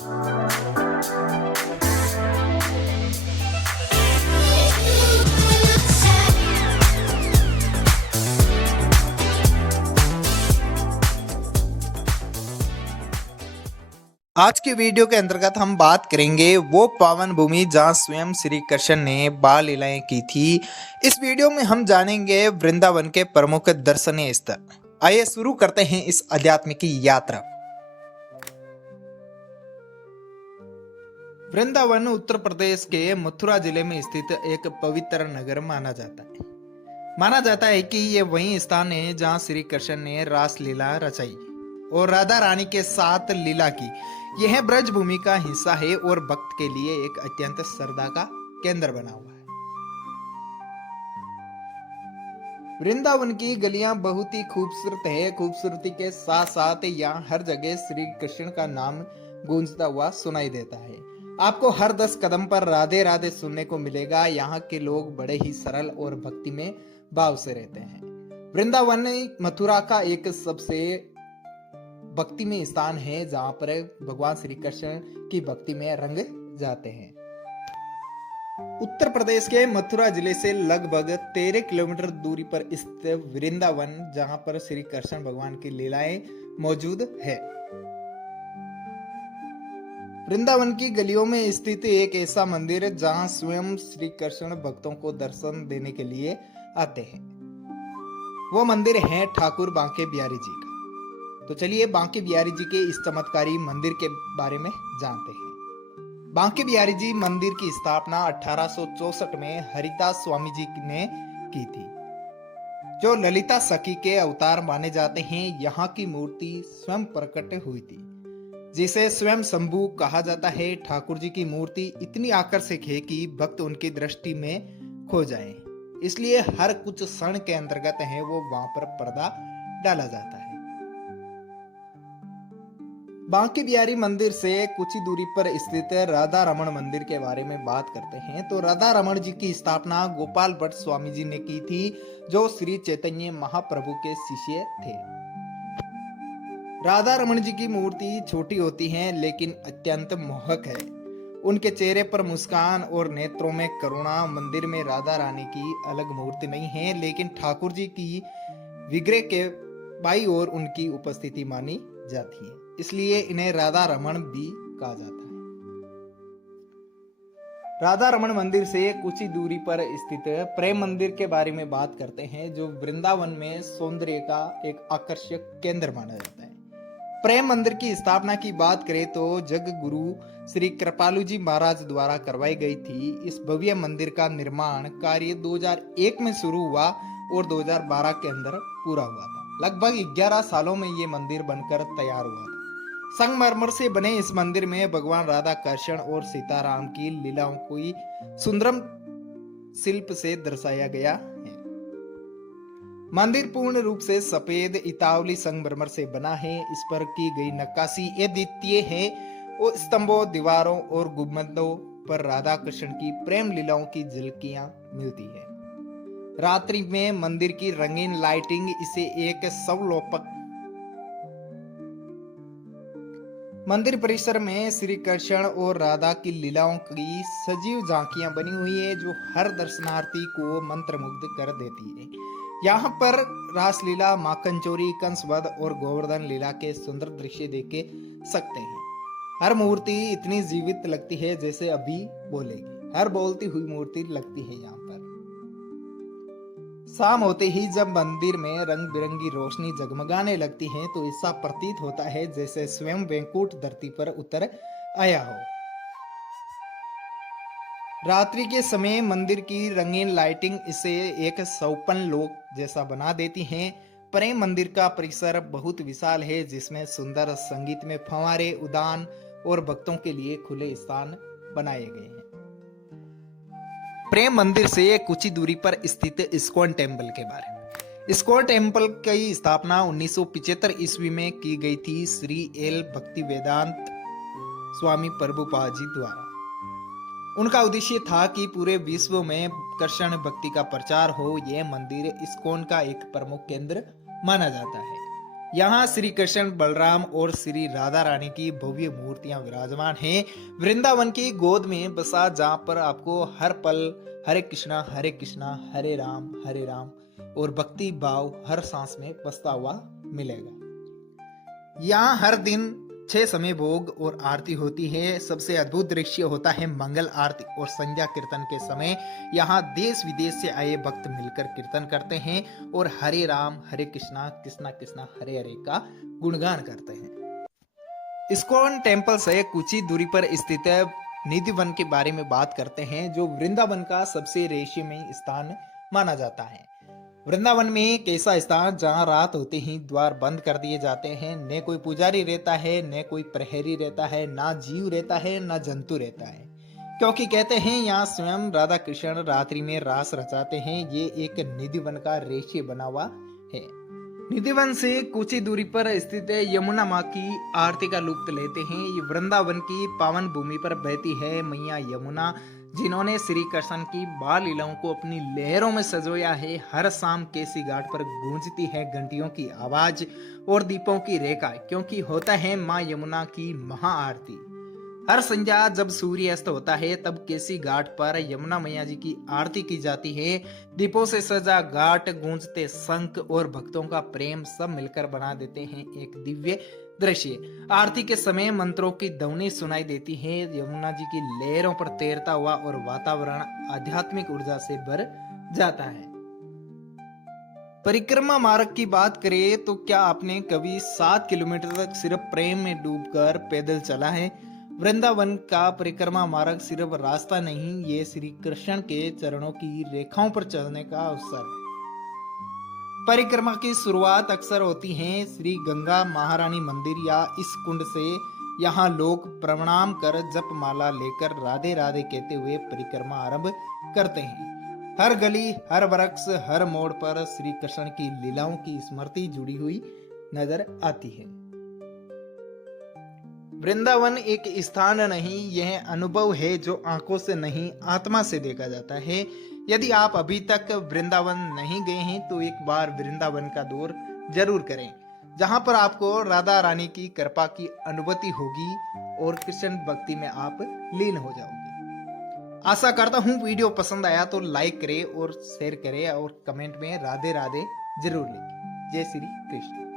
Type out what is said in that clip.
आज के वीडियो के अंतर्गत हम बात करेंगे वो पावन भूमि जहां स्वयं श्री कृष्ण ने बाल लीलाएं की थी। इस वीडियो में हम जानेंगे वृंदावन के प्रमुख दर्शनीय स्थल। आइए शुरू करते हैं इस आध्यात्मिक यात्रा। वृंदावन उत्तर प्रदेश के मथुरा जिले में स्थित एक पवित्र नगर माना जाता है। माना जाता है कि ये वही स्थान है जहां श्री कृष्ण ने रास लीला रचाई और राधा रानी के साथ लीला की। यह ब्रज भूमि का हिस्सा है और भक्त के लिए एक अत्यंत श्रद्धा का केंद्र बना हुआ है। वृंदावन की गलियां बहुत ही खूबसूरत है। खूबसूरती के साथ साथ यहाँ हर जगह श्री कृष्ण का नाम गूंजता हुआ सुनाई देता है। आपको हर 10 कदम पर राधे राधे सुनने को मिलेगा। यहाँ के लोग बड़े ही सरल और भक्ति में भाव से रहते हैं। वृंदावन मथुरा का एक सबसे भक्ति में स्थान है जहां पर भगवान श्री कृष्ण की भक्ति में रंग जाते हैं। उत्तर प्रदेश के मथुरा जिले से लगभग 13 किलोमीटर दूरी पर स्थित वृंदावन जहां पर श्री कृष्ण भगवान की लीलाएं मौजूद है। वृंदावन की गलियों में स्थित एक ऐसा मंदिर जहां स्वयं श्री कृष्ण भक्तों को दर्शन देने के लिए आते हैं। वो मंदिर है ठाकुर बांके बिहारी जी का। तो चलिए बांके बिहारी जी के इस चमत्कारी मंदिर के बारे में जानते हैं। बांके बिहारी जी मंदिर की स्थापना 1864 में हरिदास स्वामी जी ने की थी, जो ललिता सखी के अवतार माने जाते हैं। यहाँ की मूर्ति स्वयं प्रकट हुई थी, जिसे स्वयं शंभु कहा जाता है। ठाकुर जी की मूर्ति इतनी आकर्षक है कि भक्त उनकी दृष्टि में खो जाए, इसलिए हर कुछ क्षण के अंतर्गत है वो वहां पर पर्दा डाला जाता है। बांके बिहारी मंदिर से कुछ ही दूरी पर स्थित राधा रमण मंदिर के बारे में बात करते हैं। तो राधा रमण जी की स्थापना गोपाल भट्ट स्वामी जी ने की थी, जो श्री चैतन्य महाप्रभु के शिष्य थे। राधा रमण जी की मूर्ति छोटी होती है लेकिन अत्यंत मोहक है। उनके चेहरे पर मुस्कान और नेत्रों में करुणा। मंदिर में राधा रानी की अलग मूर्ति नहीं है, लेकिन ठाकुर जी की विग्रह के बाईं ओर उनकी उपस्थिति मानी जाती है, इसलिए इन्हें राधा रमण भी कहा जाता है। राधा रमण मंदिर से कुछ ही दूरी पर स्थित प्रेम मंदिर के बारे में बात करते हैं, जो वृंदावन में सौंदर्य का एक आकर्षक केंद्र माना जाता है। प्रेम मंदिर की स्थापना की बात करें तो जग गुरु श्री कृपालु जी महाराज द्वारा करवाई गई थी। इस भव्य मंदिर का निर्माण कार्य 2001 में शुरू हुआ और 2012 के अंदर पूरा हुआ था। लगभग 11 सालों में ये मंदिर बनकर तैयार हुआ था। संगमरमर से बने इस मंदिर में भगवान राधा कृष्ण और सीताराम की लीलाओं को सुंदरम शिल्प से दर्शाया गया है। मंदिर पूर्ण रूप से सफेद इतावली संगमरमर से बना है। इस पर की गई नक्काशी अद्वितीय है और स्तंभों, दीवारों और गुंबदों पर राधा कृष्ण की प्रेम लीलाओं की झलकियां मिलती है। रात्रि में मंदिर की रंगीन लाइटिंग इसे एक सवलोपक। मंदिर परिसर में श्री कृष्ण और राधा की लीलाओं की सजीव झांकियां बनी हुई है, जो हर दर्शनार्थी को मंत्रमुग्ध कर देती है। यहाँ पर रासलीला, माखन चोरी, कंसवध और गोवर्धन लीला के सुंदर दृश्य देखे सकते हैं। हर मूर्ति इतनी जीवित लगती है जैसे अभी बोलेगी। हर बोलती हुई मूर्ति लगती है यहाँ पर। शाम होते ही जब मंदिर में रंग बिरंगी रोशनी जगमगाने लगती है तो ऐसा प्रतीत होता है जैसे स्वयं वैकुंठ धरती पर उतर आया हो। रात्रि के समय मंदिर की रंगीन लाइटिंग इसे एक सौपन लोक जैसा बना देती है। प्रेम मंदिर का परिसर बहुत विशाल है, जिसमें सुंदर संगीत में फव्वारे, उद्यान और भक्तों के लिए खुले स्थान बनाए गए हैं। प्रेम मंदिर से कुछ ही दूरी पर स्थित इस्कॉन टेम्पल के बारे में। इस्कॉन टेम्पल की स्थापना 1975 ईस्वी में की गई थी श्री एल भक्ति वेदांत स्वामी प्रभुपाद जी द्वारा। उनका उद्देश्य था कि पूरे विश्व में कृष्ण भक्ति का प्रचार हो। यह मंदिर इस्कॉन का एक प्रमुख केंद्र माना जाता है। यहाँ श्री कृष्ण, बलराम और श्री राधा रानी की भव्य मूर्तियां विराजमान हैं वृंदावन की गोद में बसा, जहाँ पर आपको हर पल हरे कृष्णा हरे राम और भक्ति भाव हर सांस में बसता हुआ मिलेगा। यहाँ हर दिन 6 समय भोग और आरती होती है। सबसे अद्भुत दृश्य होता है मंगल आरती और संध्या कीर्तन के समय। यहाँ देश विदेश से आए भक्त मिलकर कीर्तन करते हैं और हरे राम हरे कृष्णा कृष्णा कृष्णा हरे हरे का गुणगान करते हैं। इस्कॉन टेम्पल से कुछ ही दूरी पर स्थित निधि वन के बारे में बात करते हैं, जो वृंदावन का सबसे रहस्यमय स्थान माना जाता है। वृंदावन में एक ऐसा स्थान जहाँ रात होते ही द्वार बंद कर दिए जाते हैं। न कोई पुजारी रहता है, न कोई प्रहरी रहता है, ना जीव रहता है, ना जंतु रहता है, क्योंकि कहते हैं यहाँ स्वयं राधा कृष्ण रात्रि में रास रचाते हैं। ये एक निधिवन का रहस्य बना हुआ है। निधिवन से कुछ ही दूरी पर स्थित यमुना माँ की आरती का लुत्फ लेते हैं। ये वृंदावन की पावन भूमि पर बहती है मैया यमुना, जिन्होंने श्री कृष्ण की बाल लीलाओं को अपनी लहरों में सजोया है। हर शाम केसी घाट पर गूंजती है घंटियों की आवाज और दीपों की रेखा, क्योंकि होता है माँ यमुना की महाआरती। हर संध्या जब सूर्य अस्त होता है तब केसी घाट पर यमुना मैया जी की आरती की जाती है। दीपों से सजा घाट, गूंजते शंख और भक्तों का प्रेम सब मिलकर बना देते हैं एक दिव्य दृश्य। आरती के समय मंत्रों की ध्वनि सुनाई देती है। यमुना जी की लहरों पर तैरता हुआ और वातावरण आध्यात्मिक ऊर्जा से भर जाता है। परिक्रमा मार्ग की बात करें तो क्या आपने कभी 7 किलोमीटर तक सिर्फ प्रेम में डूबकर पैदल चला है? वृंदावन का परिक्रमा मार्ग सिर्फ रास्ता नहीं, ये श्री कृष्ण के चरणों की रेखाओं पर चलने का अवसर है। परिक्रमा की शुरुआत अक्सर होती है श्री गंगा महारानी मंदिर या इस कुंड से। यहाँ लोग प्रणाम कर जप माला लेकर राधे राधे कहते हुए परिक्रमा आरंभ करते हैं। हर गली, हर वृक्ष, हर मोड़ पर श्री कृष्ण की लीलाओं की स्मृति जुड़ी हुई नजर आती है। वृंदावन एक स्थान नहीं, यह अनुभव है जो आंखों से नहीं आत्मा से देखा जाता है। यदि आप अभी तक वृंदावन नहीं गए हैं तो एक बार वृंदावन का दौर जरूर करें, जहां पर आपको राधा रानी की कृपा की अनुभूति होगी और कृष्ण भक्ति में आप लीन हो जाओगे। आशा करता हूं वीडियो पसंद आया तो लाइक करें और शेयर करें और कमेंट में राधे राधे जरूर लिखें। जय श्री कृष्ण।